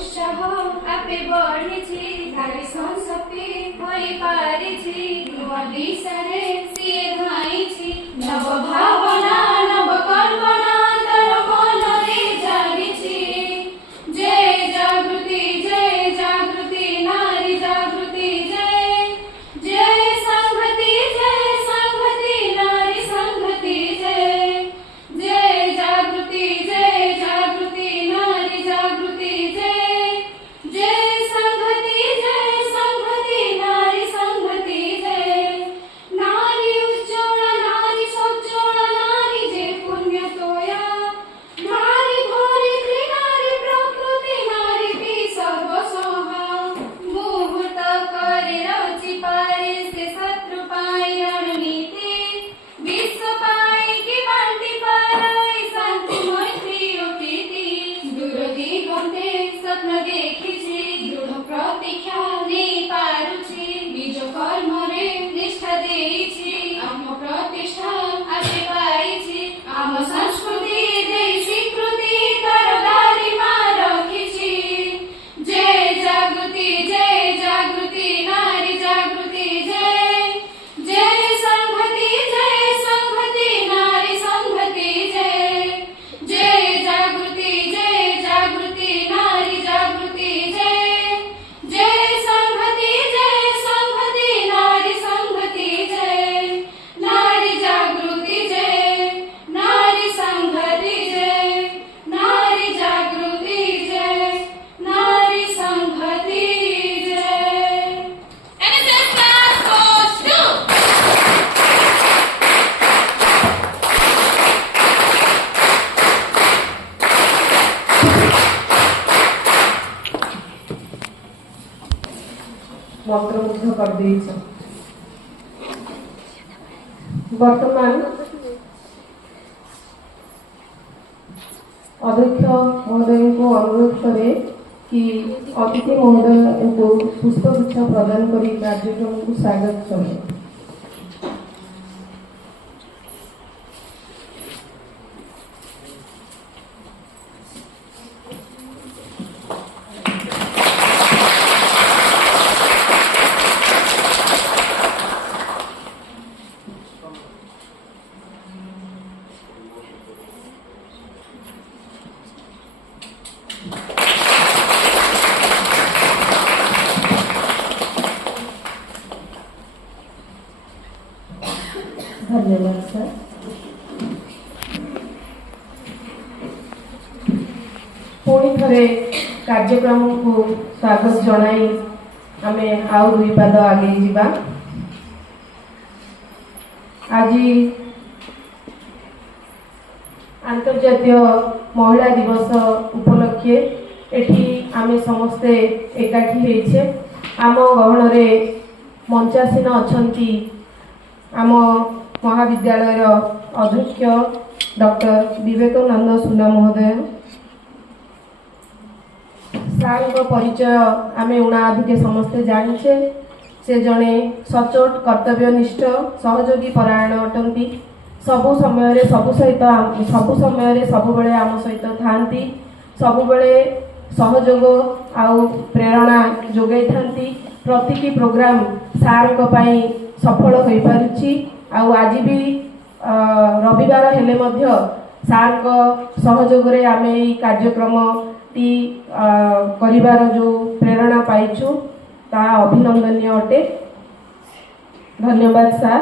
उत्साह आपे बढ़ी धारी संशक्ति होई पारिछि नुआ दिशारे सिए धाइछि नव भावना नव कल्पना तर मनरे जागिछि जय जागृति नारी जागृति जय संहति नारी संहति जय जागृति नारी जागृति जय संहति नारी संहति नारी उज्ज्वल नारी सज्जल नारी जे पुण्य तोया नारी धरित्री नारी प्रकृति नारी भी सर्वसहा मुहूर्त करे रचि पारे से शत्रु पाई रणनीति विश्व पाई की बांटी पाराई शांति मैत्री ओ प्रीति दूर दिगंते स्वप्न देखिछि दृढ़ प्रतीक्षा नहीं पारुछि निज कर्मरे निष्ठा देइछि आम प्रतिष्ठा आशे पाइछि आम संस्कृति देइ स्वीकृति तर गारिमा रखिछि जय जागृति नारी जागृति जय संहति नारी संहति जय जागृति नारी जागृति जय संहति नारी संहति नारी जागृति नारी संहति नारी जागृति नारी संहति NSS class goes to मंत्रमुग्ध कर देइछ। वर्तमान अध्यक्ष महोदय को अनुरोध करे कि अतिथि महोदय को पुष्पगुच्छ प्रदान करी कार्यक्रम को स्वागत करे। धन्यवाद सर। पुणी थे कार्यक्रम को स्वागत जनाई आमे आउ दुई पाद आगे जीवा। आज अंतर्जातीय महिला दिवस उपलक्षे एठी आमे समस्ते एकाठी हेइछे। आम गहणरे मंचासीन अछंती आम महाविद्यालय अध्यक्ष डॉक्टर विवेकानंद सुना महोदय। सार को परिचय आमे उणाधिके समस्ते जानिछे। से जणे सचोट कर्तव्यनिष्ठ सहयोगी परायण अटंती। सबु समय सबु बेले आम सहित थांती। सबु बेले सहयोग आउ प्रेरणा जोगाई थांती। प्रतिटी प्रोग्राम सार को पाई सफल हो पारुछि। आउ आज भी रविवार हेले मध्य सार को सहयोग रे आमे ई कार्यक्रम टी करिवार जो प्रेरणा पाइछु ता अभिनंदनीय अटे। धन्यवाद सार।